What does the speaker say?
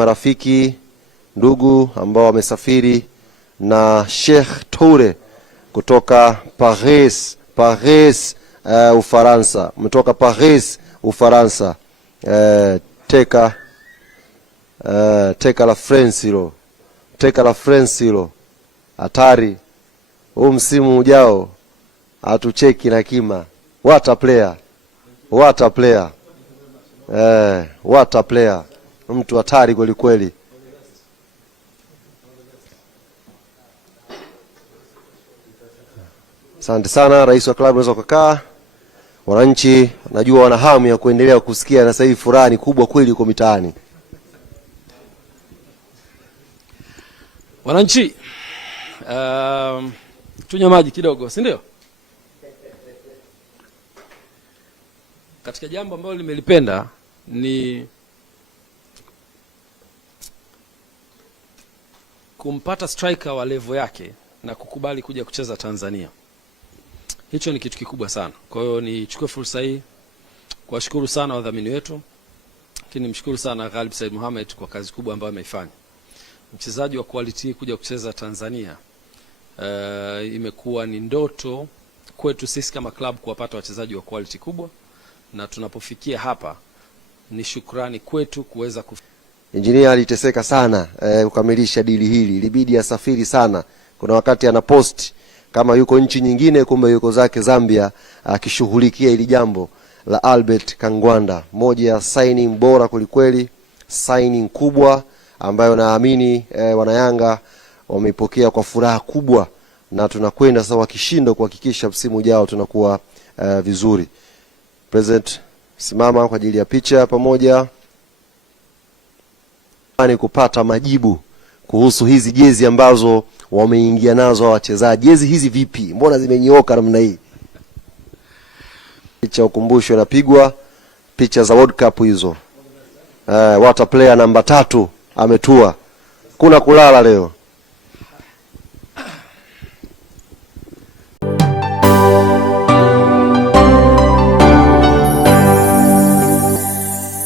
Marafiki, ndugu ambao wamesafiri na Sheikh Toure kutoka Paris, Ufaransa. Umetoka Paris, Ufaransa. Teka la France hilo. Hatari. Huu msimu ujao hatucheki na kima. What a player. Mtu hatari kweli kweli. Asante sana rais wa klabu, unaweza kukaa. Wananchi najua wana hamu ya kuendelea kusikia, na sasa hivi furaha ni kubwa kweli uko mitaani. Wananchi, tunywe maji kidogo, si ndio? Katika jambo ambalo nimelipenda ni kumpata striker wa level yake na kukubali kuja kucheza Tanzania. Hicho ni kitu kikubwa sana. Kwa hiyo nichukue fursa hii kuwashukuru sana wadhamini wetu, lakini nimshukuru sana Ghalib Said Mohamed kwa kazi kubwa ambayo ameifanya. Mchezaji wa quality kuja kucheza Tanzania imekuwa ni ndoto kwetu sisi kama club kuwapata wachezaji wa quality kubwa, na tunapofikia hapa ni shukrani kwetu kuweza Engineer aliteseka sana kukamilisha dili hili. Ilibidi asafiri sana. Kuna wakati ana post kama yuko nchi nyingine, kumbe yuko zake Zambia akishughulikia ili jambo la Albert Kangwanda. Moja ya signing bora kulikweli, signing kubwa ambayo naamini wanayanga wameipokea kwa furaha kubwa, na tunakwenda sasa wakishindo kuhakikisha msimu ujao tunakuwa vizuri. President, simama kwa ajili ya picha pamoja. Ni kupata majibu kuhusu hizi jezi ambazo wameingia nazo wachezaji. Jezi hizi vipi? Mbona zimenyooka namna hii? Picha ukumbusho inapigwa, picha za World Cup hizo. Water player namba 3 ametua. Kuna kulala leo.